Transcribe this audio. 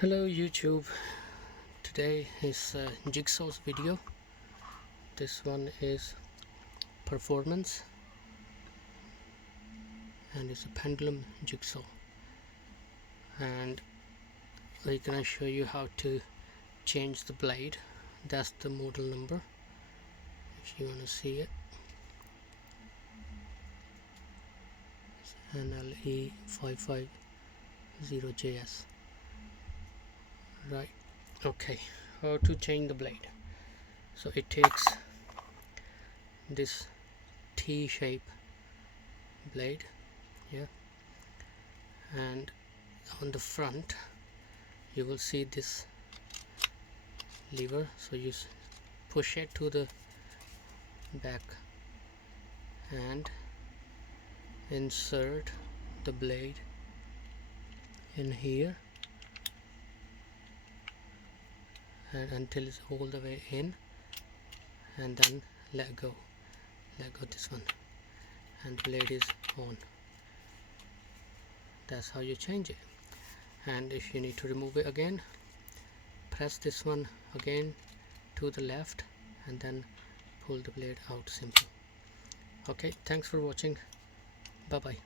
Hello YouTube, today is Jigsaw's video. This one is performance and it's a pendulum jigsaw, and we're gonna show you how to change the blade. That's the model number if you want to see it. It's NLE550JS. Right, okay, how to change the blade. So it takes this T-shape blade, yeah, and on the front you will see this lever, so you push it to the back and insert the blade in here and until it's all the way in, and then let go this one, and the blade is on. That's how you change it. And if you need to remove it again, press this one again to the left and then pull the blade out. Simple. Okay, thanks for watching. Bye bye.